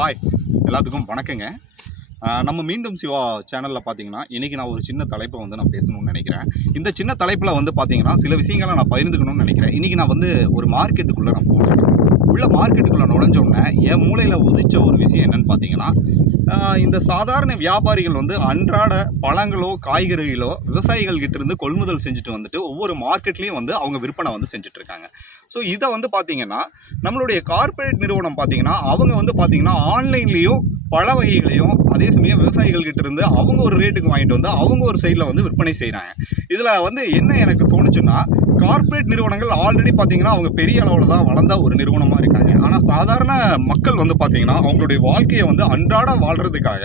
Hi எல்லாத்துக்கும் வணக்கங்க. நம்ம மீண்டும் சிவா சேனலில் பார்த்தீங்கன்னா இன்றைக்கி நான் ஒரு சின்ன தலைப்பை வந்து நான் பேசணும்னு நினைக்கிறேன். இந்த சின்ன தலைப்பில் வந்து பார்த்தீங்கன்னா சில விஷயங்களை நான் பகிர்ந்துக்கணும்னு நினைக்கிறேன். இன்றைக்கி நான் வந்து ஒரு மார்க்கெட்டுக்குள்ளே நான் போகிறேன் உள்ள மார்க்கெட்டுக்குள்ளே நுழைஞ்ச என் மூளையில் உதிச்ச ஒரு விஷயம் என்னென்னு பார்த்தீங்கன்னா இந்த சாதாரண வியாபாரிகள் வந்து அன்றாட பழங்களோ காய்கறிகளோ விவசாயிகள் கிட்டேருந்து கொள்முதல் செஞ்சுட்டு வந்துட்டு ஒவ்வொரு மார்க்கெட்லேயும் வந்து அவங்க விற்பனை வந்து செஞ்சுட்டு இருக்காங்க. ஸோ இதை வந்து பார்த்தீங்கன்னா நம்மளுடைய கார்ப்பரேட் நிறுவனம் பார்த்தீங்கன்னா அவங்க வந்து பார்த்தீங்கன்னா ஆன்லைன்லேயும் பழ வகைகளையும் அதே சமயம் விவசாயிகள் கிட்ட இருந்து அவங்க ஒரு ரேட்டுக்கு வாங்கிட்டு வந்து அவங்க ஒரு சைடில் வந்து விற்பனை செய்கிறாங்க இதில் வந்து என்ன எனக்கு தோணுச்சுன்னா கார்ப்பரேட் நிறுவனங்கள் ஆல்ரெடி பார்த்தீங்கன்னா அவங்க பெரிய அளவில் தான் வளர்ந்த ஒரு நிறுவனமாக இருக்காங்க. ஆனால் சாதாரண மக்கள் வந்து பார்த்தீங்கன்னா அவங்களுடைய வாழ்க்கையை வந்து அன்றாட வாழ்கிறதுக்காக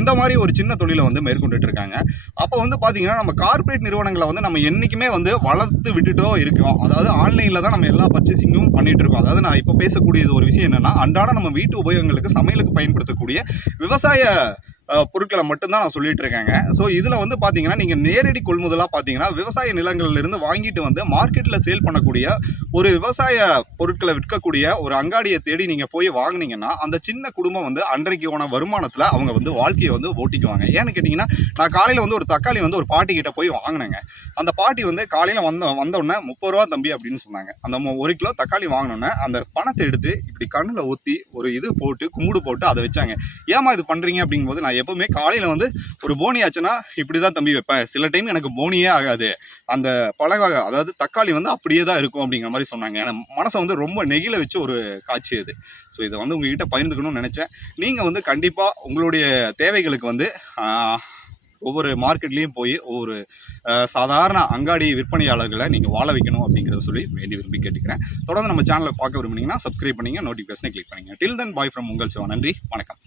இந்த மாதிரி ஒரு சின்ன தொழிலை வந்து மேற்கொண்டுட்டு இருக்காங்க. அப்போ வந்து பார்த்தீங்கன்னா நம்ம கார்ப்பரேட் நிறுவனங்களை வந்து நம்ம என்றைக்குமே வந்து வளர்த்து விட்டுட்டோ இருக்கோம். அதாவது ஆன்லைனில் தான் நம்ம எல்லா பர்ச்சேசிங்கும் பண்ணிகிட்டு இருக்கோம். அதாவது நான் இப்போ பேசக்கூடியது ஒரு விஷயம் என்னென்னா அன்றாட நம்ம வீட்டு உபயோகங்களுக்கு சமையலுக்கு பயன்படுத்தக்கூடிய விவசாய பொருட்களை மட்டும்தான் நான் சொல்லிட்டு இருக்கேங்க. ஸோ இதில் வந்து பார்த்தீங்கன்னா நீங்கள் நேரடி கொள்முதலாக பார்த்தீங்கன்னா விவசாய நிலங்கள்லேருந்து வாங்கிட்டு வந்து மார்க்கெட்டில் சேல் பண்ணக்கூடிய ஒரு விவசாய பொருட்களை விற்கக்கூடிய ஒரு அங்காடியை தேடி நீங்கள் போய் வாங்கினீங்கன்னா அந்த சின்ன குடும்பம் வந்து அன்றைக்கான வருமானத்தில் அவங்க வந்து வாழ்க்கையை வந்து ஓட்டிக்குவாங்க. ஏன்னு கேட்டிங்கன்னா நான் காலையில் வந்து ஒரு தக்காளி வந்து ஒரு பாட்டி கிட்ட போய் வாங்கினேங்க. அந்த பாட்டி வந்து காலையில் வந்த வந்தோடனே முப்பது ரூபா தம்பி அப்படின்னு சொன்னாங்க. அந்த ஒரு கிலோ தக்காளி வாங்கினோன்னே அந்த பணத்தை எடுத்து இப்படி கண்ணில் ஊற்றி ஒரு இது போட்டு கும்பிடு போட்டு அதை வச்சாங்க. ஏமா இது பண்ணுறீங்க அப்படிங்கும்போது நான் எப்பவுமே காலையில் வந்து ஒரு போனி ஆச்சுன்னா இப்படி தான் தம்பி வைப்பேன். சில டைம் எனக்கு போனியே ஆகாது. அந்த பழக அதாவது தக்காளி வந்து அப்படியே தான் இருக்கும் அப்படிங்கிற மாதிரி சொன்னாங்க. எனக்கு மனசை வந்து ரொம்ப நெகிழ வச்சு ஒரு காட்சி அது ஸோ இதை வந்து உங்ககிட்ட பகிர்ந்துக்கணும்னு நினச்சேன். நீங்கள் வந்து கண்டிப்பாக உங்களுடைய தேவைகளுக்கு வந்து ஒவ்வொரு மார்க்கெட்லேயும் போய் ஒவ்வொரு சாதாரண அங்காடி விற்பனையாளர்களை நீங்கள் வாழ வைக்கணும் அப்படிங்கிறத சொல்லி வேண்டி விரும்பி கேட்டுக்கிறேன். தொடர்ந்து நம்ம சேனலை பார்க்க விரும்புனீங்கன்னா சப்ஸ்கிரைப் பண்ணிங்க நோட்டிஃபிகேஷனை கிளிக் பண்ணிங்க. டில் தென் பாய் ஃப்ரம் உங்கள் சிவா. நன்றி வணக்கம்.